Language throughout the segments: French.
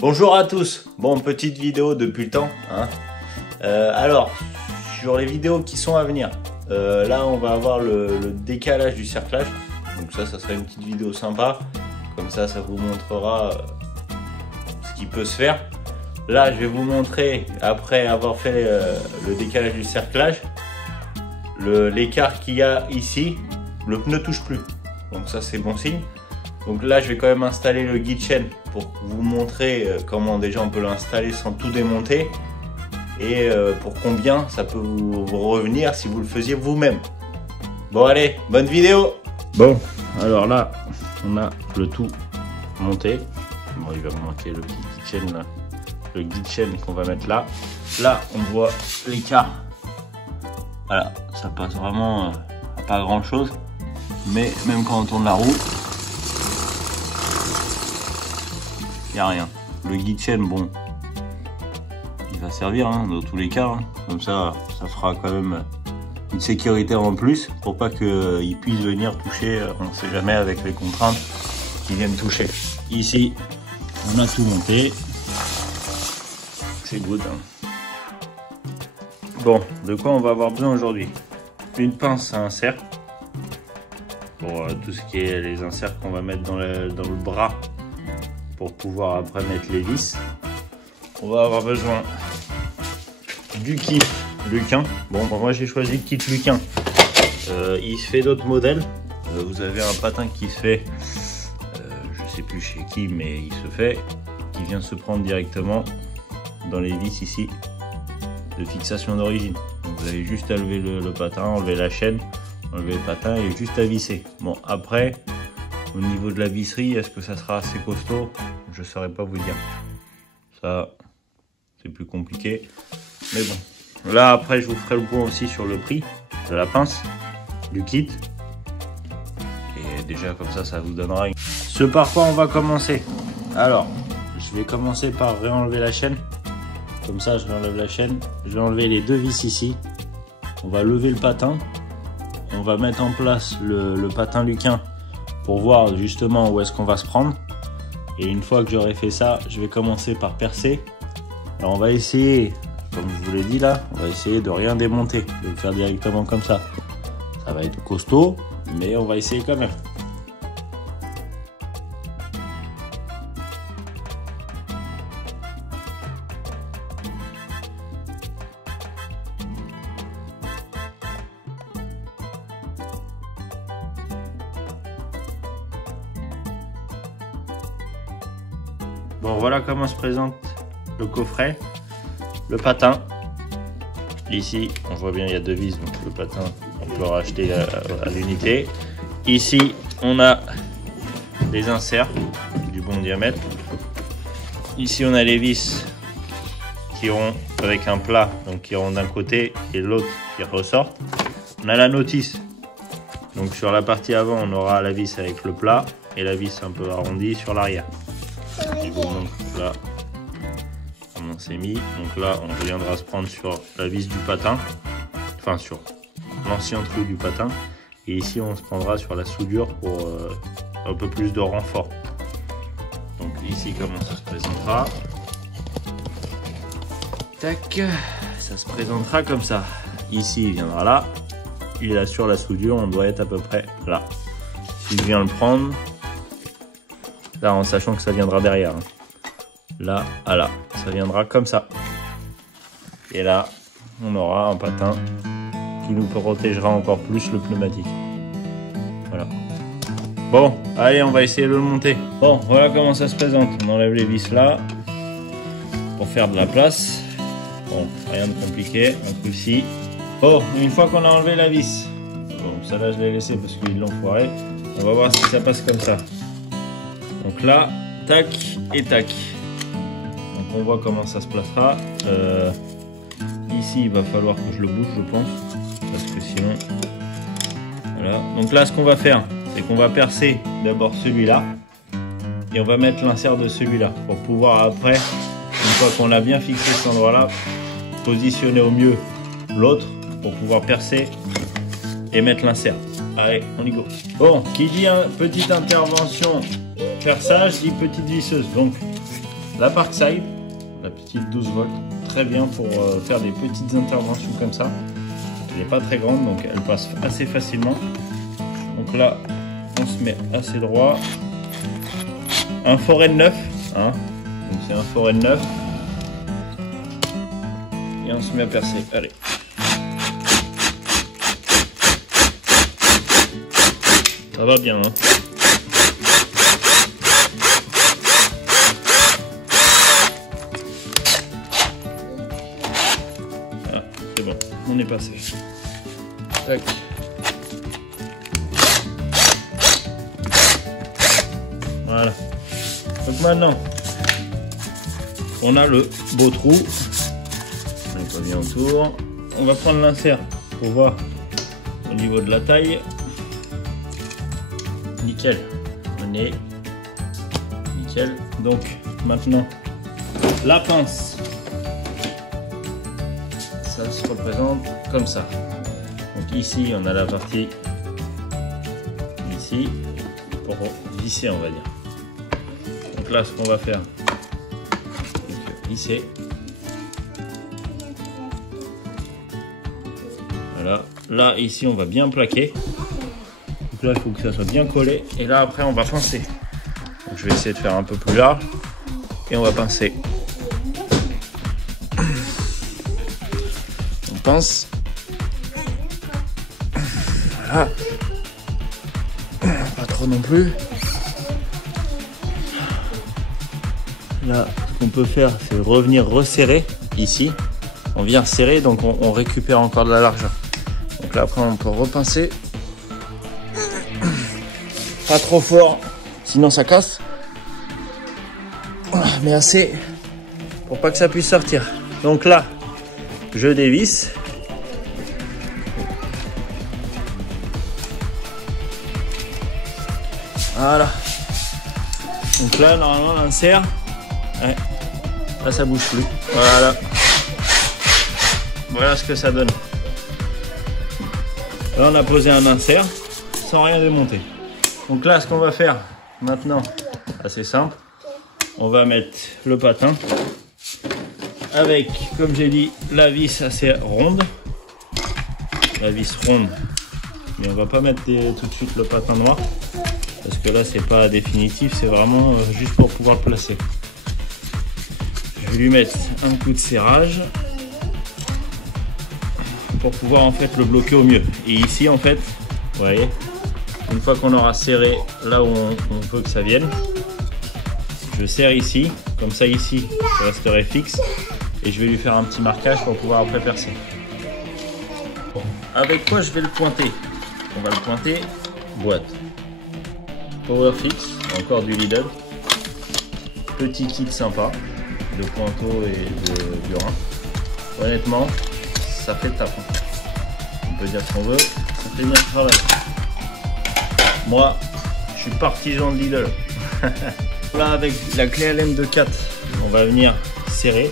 Bonjour à tous. Bon, petite vidéo depuis le temps. Hein. Alors, sur les vidéos qui sont à venir, là on va avoir le décalage du cerclage. Donc ça sera une petite vidéo sympa. Comme ça vous montrera ce qui peut se faire. Là, je vais vous montrer, après avoir fait le décalage du cerclage, l'écart qu'il y a ici. Le pneu ne touche plus. Donc ça, c'est bon signe. Donc là, je vais quand même installer le guide chaîne pour vous montrer comment déjà on peut l'installer sans tout démonter. Et pour combien ça peut vous revenir si vous le faisiez vous-même. Bon allez, bonne vidéo. Bon, alors là, on a le tout monté. Bon, il va me manquer le petit guide chaîne là. Le guide chaîne qu'on va mettre là. Là, on voit l'écart. Voilà, ça passe vraiment à pas grand chose. Mais même quand on tourne la roue, il n'y a rien. Le guide chaîne, bon, il va servir hein, dans tous les cas. Hein. Comme ça fera quand même une sécurité en plus pour pas qu'il puisse venir toucher, on ne sait jamais avec les contraintes qui viennent toucher. Ici, on a tout monté. C'est good. Hein. Bon, de quoi on va avoir besoin aujourd'hui? Une pince à insert. Pour tout ce qui est les inserts qu'on va mettre dans le bras pour pouvoir après mettre les vis. On va avoir besoin du kit Luquin. Bon, moi j'ai choisi le kit Luquin. Il se fait d'autres modèles. Vous avez un patin qui se fait, je sais plus chez qui, mais il se fait, qui vient se prendre directement dans les vis ici de fixation d'origine. Vous avez juste à lever le patin, enlever la chaîne, enlever le patin et juste à visser. Bon, après, au niveau de la visserie, est-ce que ça sera assez costaud? Je ne saurais pas vous dire. Ça, c'est plus compliqué. Mais bon. Là, après, je vous ferai le point aussi sur le prix de la pince, du kit. Et déjà, comme ça vous donnera une... Ce par quoi on va commencer. Alors, je vais commencer par réenlever la chaîne. Comme ça, je réenlève la chaîne. Je vais enlever les deux vis ici. On va lever le patin. On va mettre en place le patin Luquin pour voir justement où est-ce qu'on va se prendre. Et une fois que j'aurai fait ça, je vais commencer par percer. Alors on va essayer, comme je vous l'ai dit là, on va essayer de rien démonter, de le faire directement comme ça. Ça va être costaud, mais on va essayer quand même. Bon, voilà comment se présente le coffret, le patin. Ici, on voit bien, il y a deux vis, donc le patin, on peut racheter à l'unité. Ici, on a les inserts du bon diamètre. Ici, on a les vis qui iront avec un plat, donc qui iront d'un côté et l'autre qui ressortent. On a la notice. Donc sur la partie avant, on aura la vis avec le plat et la vis un peu arrondie sur l'arrière. Je vous montre là comment c'est mis. Donc là, on viendra se prendre sur la vis du patin, enfin sur l'ancien trou du patin. Et ici, on se prendra sur la soudure pour un peu plus de renfort. Donc ici, comment ça se présentera? Tac, ça se présentera comme ça. Ici, il viendra là. Il assure la soudure, on doit être à peu près là. Il vient le prendre. Là, en sachant que ça viendra derrière. Là, à là. Ça viendra comme ça. Et là, on aura un patin qui nous protégera encore plus le pneumatique. Voilà. Bon, allez, on va essayer de le monter. Bon, voilà comment ça se présente. On enlève les vis là pour faire de la place. Bon, rien de compliqué. Un coup ci. Bon, une fois qu'on a enlevé la vis. Bon, ça là, je l'ai laissé parce qu'ils l'ont foiré. On va voir si ça passe comme ça. Donc là, tac et tac. Donc on voit comment ça se placera. Ici, il va falloir que je le bouge, je pense. Parce que sinon... Voilà. Donc là, ce qu'on va faire, c'est qu'on va percer d'abord celui-là. Et on va mettre l'insert de celui-là. Pour pouvoir après, une fois qu'on a bien fixé cet endroit-là, positionner au mieux l'autre pour pouvoir percer et mettre l'insert. Allez, on y go. Bon, qui dit petite intervention perçage dit petite visseuse. Donc La Parkside, la petite 12 volts, très bien pour faire des petites interventions comme ça. Elle n'est pas très grande, donc elle passe assez facilement. Donc là, on se met assez droit. Un Forel 9, hein. Donc c'est un Forel 9. Et on se met à percer. Allez. Ça va bien, hein. Voilà, c'est bon, on est passé. Tac. Voilà. Donc maintenant, on a le beau trou. On nettoie bien autour. On va prendre l'insert pour voir au niveau de la taille. Nickel. On est nickel. Donc maintenant, la pince. Ça se représente comme ça. Donc ici, on a la partie ici pour visser, on va dire. Donc là, ce qu'on va faire, c'est visser. Voilà. Là, ici, on va bien plaquer. Donc là, il faut que ça soit bien collé. Et là, après, on va pincer. Donc, je vais essayer de faire un peu plus large. Et on va pincer. On pince. Voilà. Pas trop non plus. Là, ce qu'on peut faire, c'est revenir resserrer ici. On vient serrer, donc on récupère encore de la largeur. Donc là, après, on peut repincer. Pas trop fort, sinon ça casse. Mais assez pour pas que ça puisse sortir. Donc là, je dévisse. Voilà. Donc là, normalement, l'insert. Ouais. Là, ça bouge plus. Voilà. Voilà ce que ça donne. Là, on a posé un insert sans rien démonter. Donc là, ce qu'on va faire maintenant, assez simple. On va mettre le patin avec, comme j'ai dit, la vis assez ronde. La vis ronde. Mais on va pas mettre tout de suite le patin noir. Parce que là, c'est pas définitif. C'est vraiment juste pour pouvoir le placer. Je vais lui mettre un coup de serrage pour pouvoir en fait le bloquer au mieux. Et ici en fait, vous voyez, une fois qu'on aura serré là où on veut que ça vienne, je serre ici, comme ça ici ça resterait fixe et je vais lui faire un petit marquage pour pouvoir après percer. Bon. Avec quoi je vais le pointer? On va le pointer boîte Powerfix, encore du Lidl, petit kit sympa de pointeau et de burin. Honnêtement, ça fait le taf. On peut dire ce qu'on veut, ça fait bien le travail. Moi, je suis partisan de Lidl. Là, avec la clé LM de 4, on va venir serrer.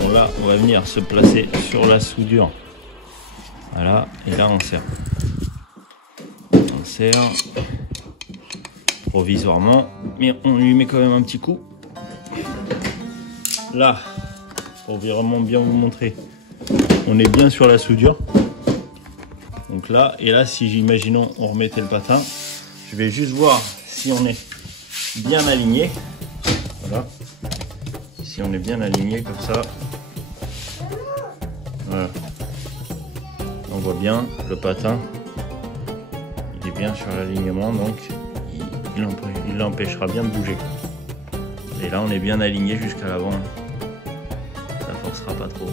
Bon, là, on va venir se placer sur la soudure. Voilà, et là, on serre. On serre provisoirement, mais on lui met quand même un petit coup. Là, pour vraiment bien vous montrer, on est bien sur la soudure. Donc là, et là, si imaginons on remettait le patin, je vais juste voir si on est bien aligné. Voilà. Si on est bien aligné comme ça. Voilà. On voit bien le patin. Il est bien sur l'alignement, donc il l'empêchera bien de bouger. Et là, on est bien aligné jusqu'à l'avant. Ça forcera pas trop.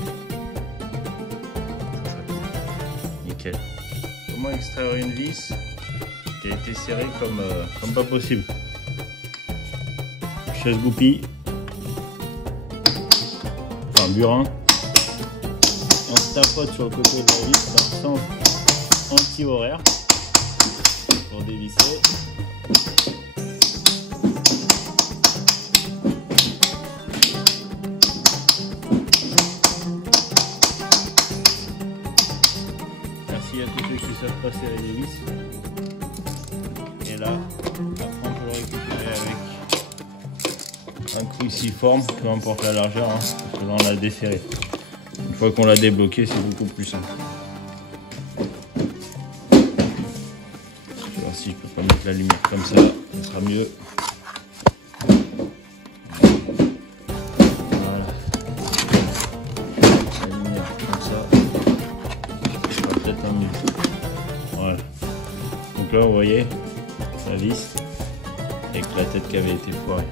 Ça sera cool. Nickel. Comment extraire une vis qui a été serrée comme pas possible? Chaise goupille, enfin burin. On se tapote sur le côté de la vis d'un sens anti-horaire pour dévisser. Merci à tous ceux qui savent passer la vis. Et là, après on peut le récupérer avec un cruciforme, peu importe la largeur, hein, parce que là on l'a desserré. Une fois qu'on l'a débloqué, c'est beaucoup plus simple. Je vais voir si je peux pas mettre la lumière comme ça, ça sera mieux. Voilà. La lumière comme ça, ça sera peut-être un mieux. Voilà. Donc là, vous voyez, la vis avec la tête qui avait été foirée.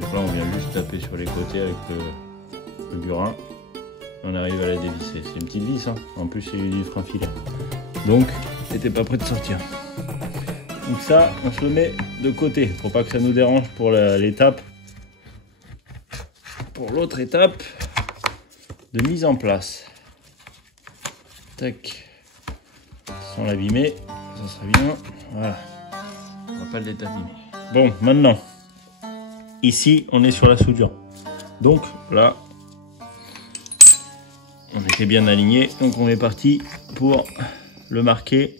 Donc là, on vient juste taper sur les côtés avec le burin. On arrive à la dévisser. C'est une petite vis, hein. En plus c'est du frein filaire. Donc, c'était pas prêt de sortir. Donc ça, on se le met de côté pour pas que ça nous dérange pour l'étape. Pour l'autre étape de mise en place. Tac. Sans l'abîmer, ça serait bien. Voilà. On va pas le détabiner. Bon, maintenant, ici, on est sur la soudure. Donc là, on était bien aligné, donc on est parti pour le marquer,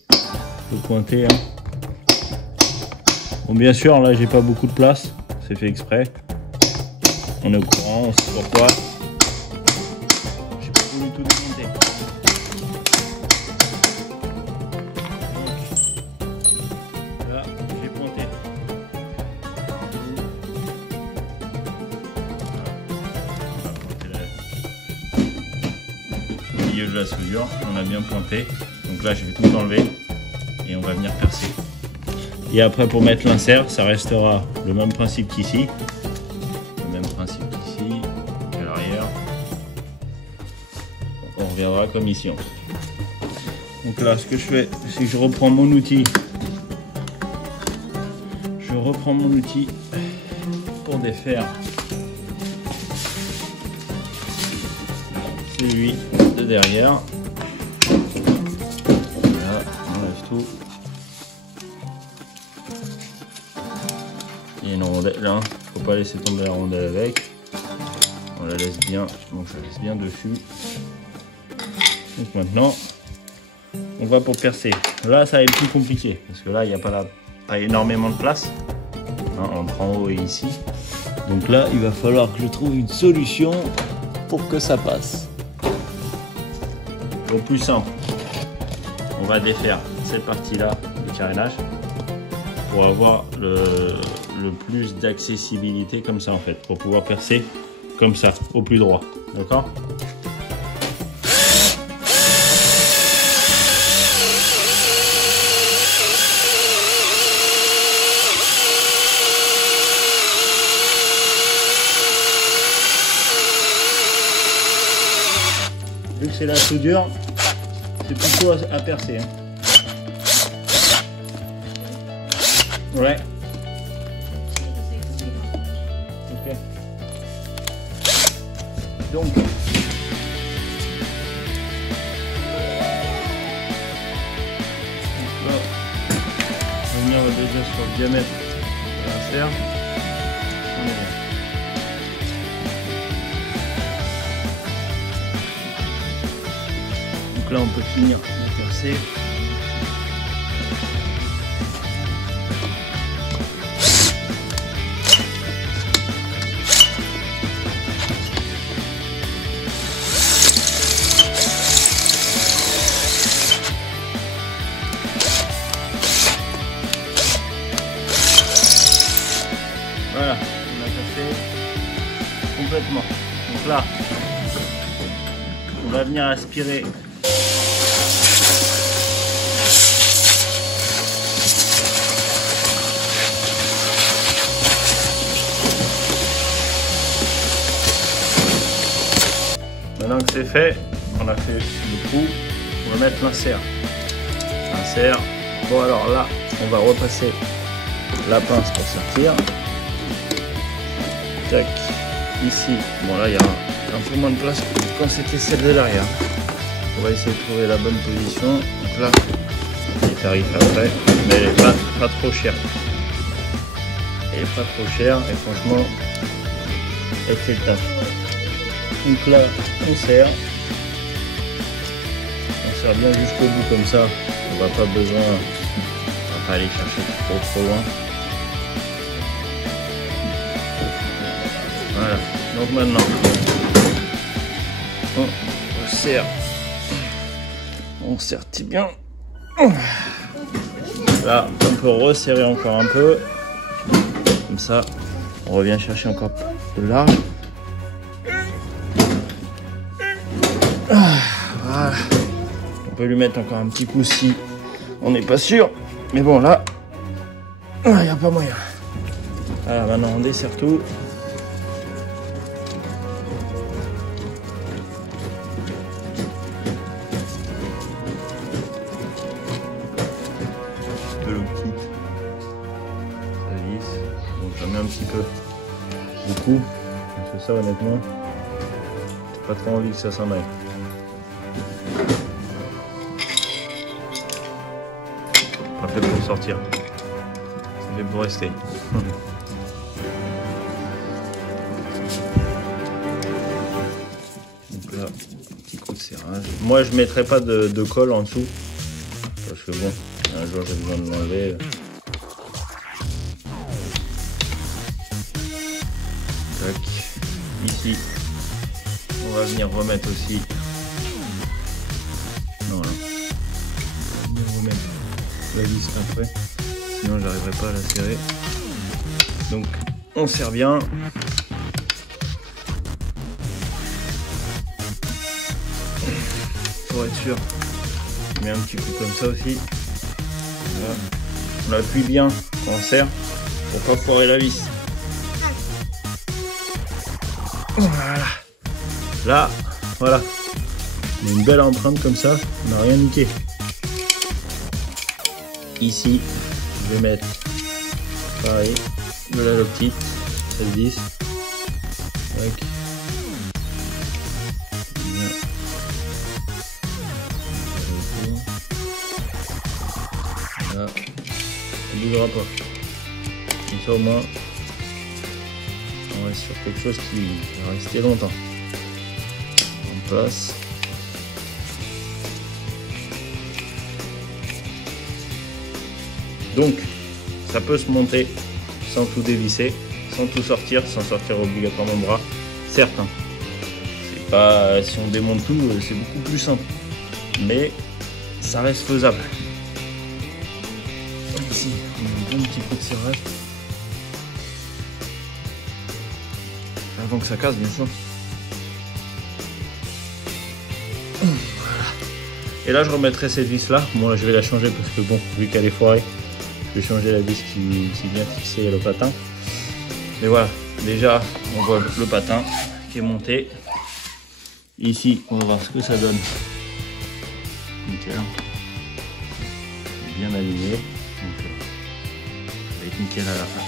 le pointer. Hein. Bon, bien sûr, là j'ai pas beaucoup de place, c'est fait exprès. On est au courant, on sait pourquoi. J'ai pas voulu tout démonter. Donc, là, j'ai pointé. De la soudure, on a bien pointé, donc là je vais tout enlever et on va venir percer. Et après pour mettre l'insert, ça restera le même principe qu'ici, le même principe qu'ici à l'arrière, on reviendra comme ici en fait. Donc là ce que je fais, c'est que je reprends mon outil, pour défaire celui de derrière. Voilà, on enlève tout. Il y a une rondelle là, faut pas laisser tomber la rondelle avec. On la laisse bien, donc ça laisse bien dessus. Donc maintenant, on va pour percer. Là, ça va être plus compliqué parce que là, il n'y a pas énormément de place hein, entre en haut et ici. Donc là, il va falloir que je trouve une solution pour que ça passe. Au plus simple, on va défaire cette partie-là du carénage pour avoir le plus d'accessibilité comme ça en fait, pour pouvoir percer comme ça, au plus droit, d'accord ? Vu que c'est la soudure, c'est plutôt à percer. Hein. Ouais. Ok. Donc, là, on va venir déjà sur le diamètre de l'insert. On est bien. Donc là on peut finir de percer. Voilà, on a percé complètement. Donc là, on va venir aspirer. Maintenant que c'est fait, on a fait le trou, on va mettre l'insert. Insert. Bon alors là, on va repasser la pince pour sortir. Tac, ici. Bon là, il y a un peu moins de place que quand c'était celle de l'arrière. On va essayer de trouver la bonne position. Donc là, les tarifs après, mais elle est pas trop chère. Elle est pas trop chère et franchement, elle fait le taf. Donc là, on serre bien jusqu'au bout comme ça. On va pas aller chercher trop loin. Voilà, donc maintenant, on serre bien. Là, on peut resserrer encore un peu. Comme ça, on revient chercher encore de large. Voilà. On peut lui mettre encore un petit coup si on n'est pas sûr. Mais bon, là, il n'y a pas moyen. Voilà, maintenant on desserre tout. De l'eau petite. Ça visse. Donc j'en mets un petit peu. Beaucoup. Parce que ça, honnêtement, pas trop envie que ça s'en aille. Pas fait pour sortir. C'est fait pour rester. Donc là, petit coup de serrage. Moi, je mettrai pas de colle en dessous. Parce que bon, un jour j'ai besoin de l'enlever. Tac. Ici, on va venir remettre aussi. Voilà. On va venir remettre la vis après. Sinon, j'arriverai pas à la serrer. Donc, on serre bien. Pour être sûr, on met un petit coup comme ça aussi. Voilà. On appuie bien quand on serre pour pas foirer la vis. Voilà. Là, voilà. On a une belle empreinte comme ça, on n'a rien niqué. Ici, je vais mettre pareil, de la loctite, 16-10. Là, ça ne bougera pas. Comme ça au moins, on reste sur quelque chose qui va rester longtemps. On place. Donc, ça peut se monter sans tout dévisser, sans tout sortir, sans sortir obligatoirement le bras. Certes, hein, c'est pas, si on démonte tout, c'est beaucoup plus simple. Mais ça reste faisable. Ici, on a un bon petit coup de serrage. Avant que ça casse, bien sûr. Voilà. Et là, je remettrai cette vis là. Bon, là, je vais la changer parce que bon, vu qu'elle est foirée, je vais changer la vis qui vient fixer le patin. Mais voilà, déjà, on voit le patin qui est monté. Ici, on va voir ce que ça donne. Nickel. Bien aligné. Donc, ça va être nickel à la fin.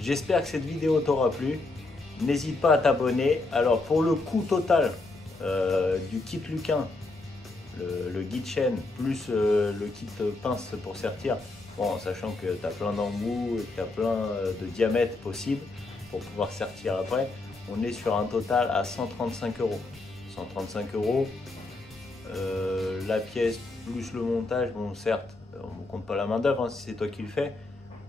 J'espère que cette vidéo t'aura plu. N'hésite pas à t'abonner. Alors pour le coût total du kit Luquin, le guide chaîne plus le kit pince pour sertir, bon, sachant que tu as plein d'embouts, tu as plein de diamètres possibles pour pouvoir sertir après, on est sur un total à 135 €. 135 €, la pièce plus le montage, bon certes, on ne compte pas la main d'œuvre hein, si c'est toi qui le fais.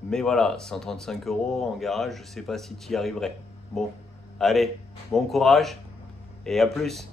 Mais voilà, 135 € en garage, je ne sais pas si tu y arriverais. Bon, allez, bon courage et à plus.